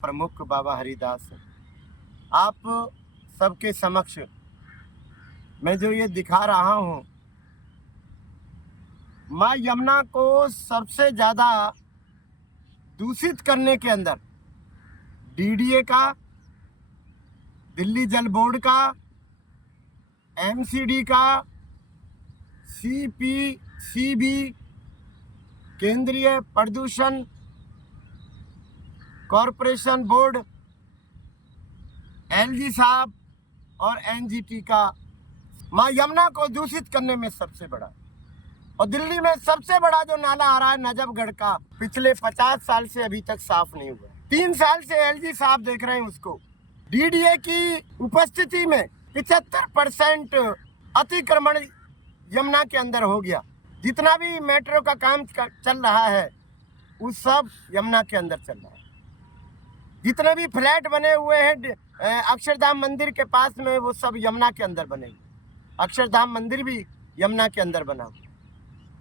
प्रमुख बाबा हरिदास, आप सबके समक्ष मैं जो ये दिखा रहा हूँ, माँ यमुना को सबसे ज़्यादा दूषित करने के अंदर डीडीए का, दिल्ली जल बोर्ड का, एमसीडी का, सीपीसीबी, केंद्रीय प्रदूषण कॉरपोरेशन बोर्ड, एलजी साहब और एनजीटी का माँ यमुना को दूषित करने में सबसे बड़ा। और दिल्ली में सबसे बड़ा जो नाला आ रहा है नजफगढ़ का, पिछले 50 साल से अभी तक साफ नहीं हुआ। 3 साल से एलजी साहब देख रहे हैं उसको। डीडीए की उपस्थिति में 75% अतिक्रमण यमुना के अंदर हो गया। जितना भी मेट्रो का काम चल रहा है वो सब यमुना के अंदर चल रहा है। जितने भी फ्लैट बने हुए हैं अक्षरधाम मंदिर के पास में, वो सब यमुना के अंदर बने हुए। अक्षरधाम मंदिर भी यमुना के अंदर बना हुआ।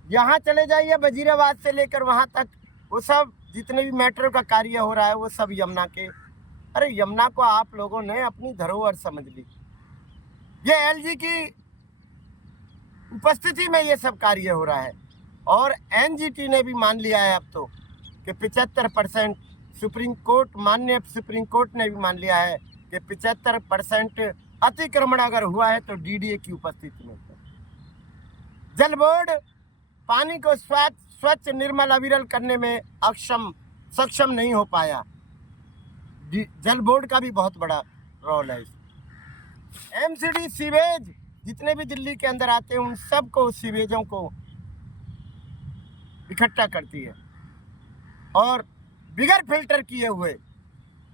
यहाँ चले जाइए वजीराबाद से लेकर वहाँ तक, वो सब जितने भी मेट्रो का कार्य हो रहा है वो सब यमुना के। अरे यमुना को आप लोगों ने अपनी धरोहर समझ ली। ये एलजी की उपस्थिति में ये सब कार्य हो रहा है। और एनजीटी ने भी मान लिया है अब तो कि 75% सुप्रीम कोर्ट, माननीय सुप्रीम कोर्ट ने भी मान लिया है कि 75% अतिक्रमण अगर हुआ है तो डीडीए की उपस्थिति में। जल बोर्ड पानी को स्वच्छ निर्मल अविरल करने में सक्षम नहीं हो पाया। जल बोर्ड का भी बहुत बड़ा रोल है। एमसीडी सीवेज जितने भी दिल्ली के अंदर आते हैं उन सबको, सीवेजों को इकट्ठा करती है और बिगर फिल्टर किए हुए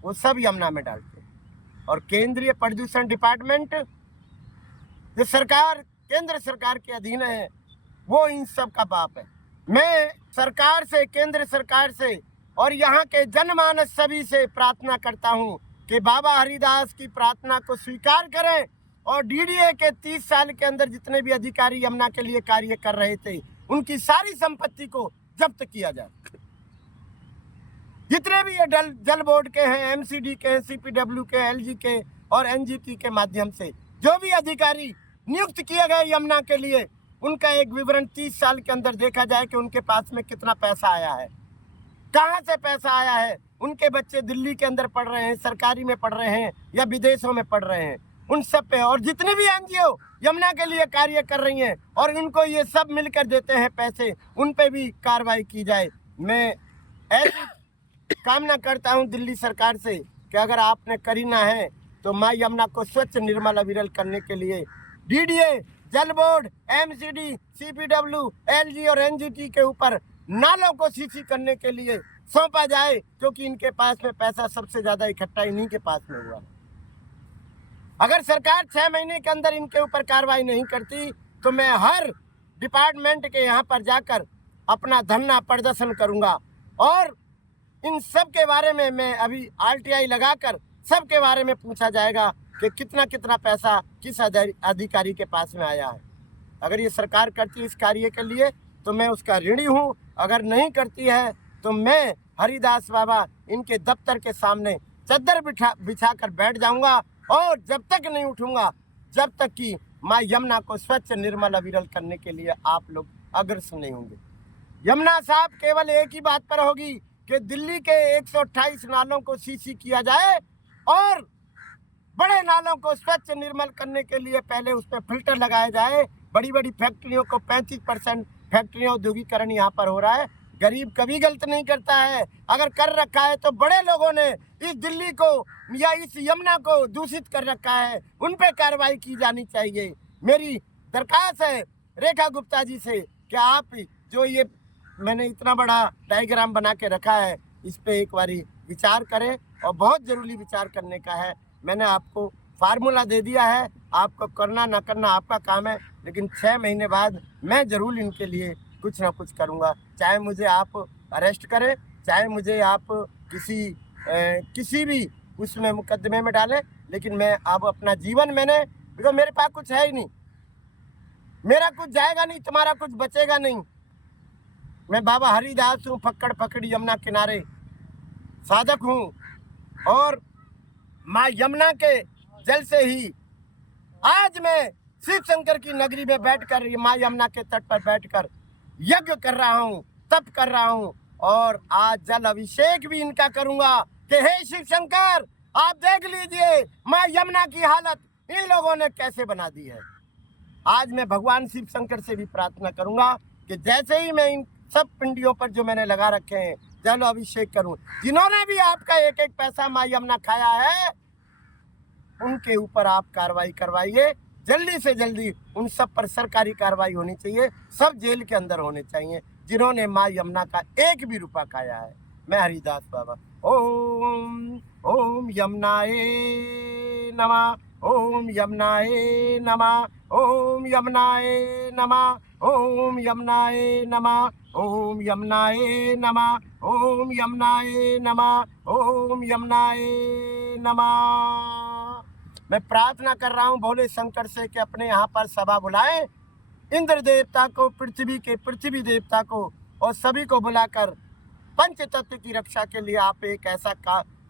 वो सब यमुना में डालते हैं। और केंद्रीय प्रदूषण डिपार्टमेंट जो सरकार, केंद्र सरकार के अधीन है, वो इन सब का बाप है। मैं सरकार से, केंद्र सरकार से और यहाँ के जनमानस सभी से प्रार्थना करता हूँ कि बाबा हरिदास की प्रार्थना को स्वीकार करें और डीडीए के 30 साल के अंदर जितने भी अधिकारी यमुना के लिए कार्य कर रहे थे उनकी सारी संपत्ति को जब्त किया जाए। जितने भी ये जल बोर्ड के हैं, एमसीडी के, सीपीडब्ल्यू के, एलजी के और एनजीटी के माध्यम से जो भी अधिकारी नियुक्त किए गए यमुना के लिए, उनका एक विवरण 30 साल के अंदर देखा जाए कि उनके पास में कितना पैसा आया है, कहाँ से पैसा आया है। उनके बच्चे दिल्ली के अंदर पढ़ रहे हैं, सरकारी में पढ़ रहे हैं या विदेशों में पढ़ रहे हैं, उन सब पे। और जितनी भी एनजीओ यमुना के लिए कार्य कर रही हैं और उनको ये सब मिलकर देते हैं पैसे, उन पे भी कार्रवाई की जाए। मैं ऐसी कामना करता हूं दिल्ली सरकार से कि अगर आपने करी ना है तो माँ यमुना को स्वच्छ निर्मल अविरल करने के लिए डीडीए, जल बोर्ड, एमसीडी, सीपीडब्ल्यू, एलजी और एनजीटी के ऊपर नालों को सीसी करने के लिए सौंपा जाए, क्योंकि इनके पास में पैसा सबसे ज्यादा इकट्ठा इन्हीं के पास में हुआ। अगर सरकार 6 महीने के अंदर इनके ऊपर कार्रवाई नहीं करती तो मैं हर डिपार्टमेंट के यहाँ पर जाकर अपना धरना प्रदर्शन करूंगा और इन सब के बारे में मैं अभी आरटीआई लगाकर सब के बारे में पूछा जाएगा कि कितना कितना पैसा किस अधिकारी के पास में आया है। अगर ये सरकार करती है इस कार्य के लिए तो मैं उसका ऋणी हूँ। अगर नहीं करती है तो मैं हरिदास बाबा इनके दफ्तर के सामने चद्दर बिछा कर बैठ जाऊंगा और जब तक नहीं उठूंगा, जब तक कि माँ यमुना को स्वच्छ निर्मल अविरल करने के लिए आप लोग अग्रसर नहीं होंगे। यमुना साहब केवल एक ही बात पर होगी कि दिल्ली के 128 नालों को सीसी किया जाए और बड़े नालों को स्वच्छ निर्मल करने के लिए पहले उस पर फिल्टर लगाया जाए। बड़ी बड़ी फैक्ट्रियों को 35% फैक्ट्रियां, औद्योगिकरण यहाँ पर हो रहा है। गरीब कभी गलत नहीं करता है, अगर कर रखा है तो बड़े लोगों ने इस दिल्ली को या इस यमुना को दूषित कर रखा है, उन पे कार्रवाई की जानी चाहिए। मेरी दरखास्त है रेखा गुप्ता जी से कि आप जो ये मैंने इतना बड़ा डायग्राम बना के रखा है इस पे एक बारी विचार करें, और बहुत ज़रूरी विचार करने का है। मैंने आपको फार्मूला दे दिया है, आपको करना ना करना आपका काम है, लेकिन 6 महीने बाद मैं ज़रूर इनके लिए कुछ ना कुछ करूँगा। चाहे मुझे आप अरेस्ट करें, चाहे मुझे आप किसी भी उसमें मुकदमे में डालें, लेकिन मैं अब अपना जीवन बिकॉज मेरे पास कुछ है ही नहीं, मेरा कुछ जाएगा नहीं, तुम्हारा कुछ बचेगा नहीं। मैं बाबा हरिदास हूँ, फक्कड़ पकड़ी यमुना किनारे साधक हूँ। और माँ यमुना के जल से ही आज मैं शिव शंकर की नगरी में बैठकर माँ यमुना के तट पर बैठकर यज्ञ कर रहा हूँ, तप कर रहा हूँ और आज जल अभिषेक भी इनका करूंगा कि हे शिव शंकर, आप देख लीजिए माँ यमुना की हालत इन लोगों ने कैसे बना दी है। आज मैं भगवान शिव शंकर से भी प्रार्थना करूंगा कि जैसे ही मैं इन सब पिंडियों पर जो मैंने लगा रखे हैं जल अभिषेक करूं, जिन्होंने भी आपका एक एक पैसा माँ यमुना खाया है उनके ऊपर आप कार्रवाई करवाइए, जल्दी से जल्दी उन सब पर सरकारी कार्रवाई होनी चाहिए, सब जेल के अंदर होने चाहिए जिन्होंने माँ यमुना का एक भी रुपया खाया है। मैं हरिदास बाबा। ओम ओम यमुनाए नमः, ओम यमुनाए नमः, ओम यमुनाए नमः, ओम यमुनाए नमः, ओम यमुनाए नमः, ओम यमुनाए नमः, ओम यमुनाए नमः। मैं प्रार्थना कर रहा हूँ भोले शंकर से कि अपने यहाँ पर सभा बुलाएं, इंद्र देवता को, पृथ्वी देवता को और सभी को बुलाकर पंच तत्व की रक्षा के लिए आप एक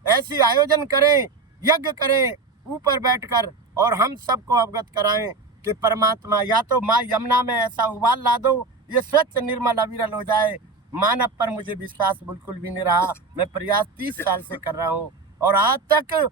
ऐसी आयोजन करें, यज्ञ करें ऊपर बैठकर और हम सबको अवगत कराएं कि परमात्मा या तो माँ यमुना में ऐसा उबाल ला दो ये स्वच्छ निर्मल अविरल हो जाए। मानव पर मुझे विश्वास बिल्कुल भी नहीं रहा। मैं प्रयास 30 साल से कर रहा हूँ और आज तक